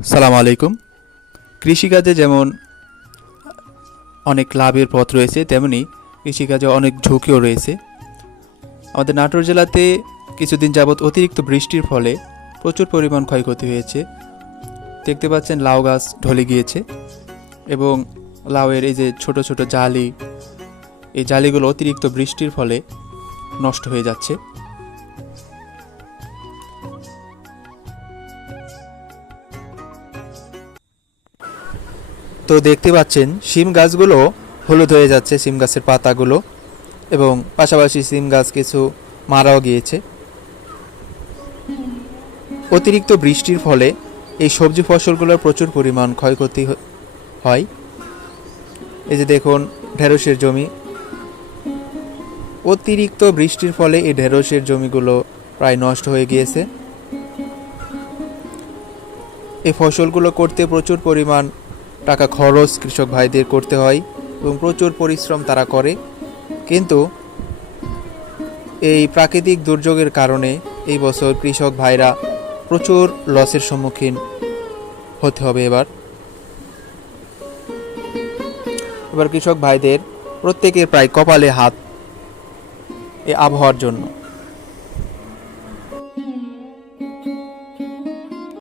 সালাম আলাইকুম। কৃষিকাজে যেমন অনেক লাভের পথ রয়েছে, তেমনি কৃষিকাজে অনেক ঝুঁকিও রয়েছে। আমাদের নাটোর জেলাতে কিছুদিন যাবৎ অতিরিক্ত বৃষ্টির ফলে প্রচুর পরিমাণ ক্ষয়ক্ষতি হয়েছে। দেখতে পাচ্ছেন লাউ গাছ ঢলে গিয়েছে এবং লাউয়ের এই যে ছোট ছোট জালি, এই জালিগুলো অতিরিক্ত বৃষ্টির ফলে নষ্ট হয়ে যাচ্ছে। তো দেখতে পাচ্ছেন, শিম গাছগুলো হলুদ হয়ে যাচ্ছে, শিম গাছের পাতাগুলো এবং পাশাপাশি শিম গাছ কিছু মারাও গিয়েছে। অতিরিক্ত বৃষ্টির ফলে এই সবজি ফসলগুলোর প্রচুর পরিমাণ ক্ষয়ক্ষতি হয়। এই যে দেখুন, ঢেঁড়সের জমি। অতিরিক্ত বৃষ্টির ফলে এই ঢেঁড়সের জমিগুলো প্রায় নষ্ট হয়ে গিয়েছে। এই ফসলগুলো করতে প্রচুর পরিমাণ টাকা খরচ কৃষক ভাইদের করতে হয় এবং প্রচুর পরিশ্রম তারা করে। কিন্তু এই প্রাকৃতিক দুর্যোগের কারণে এই বছর কৃষক ভাইরা প্রচুর লসের সম্মুখীন হতে হবে এবার। এবার কৃষক ভাইদের প্রত্যেকের প্রায় কপালে হাত এই আবহাওয়ার জন্য।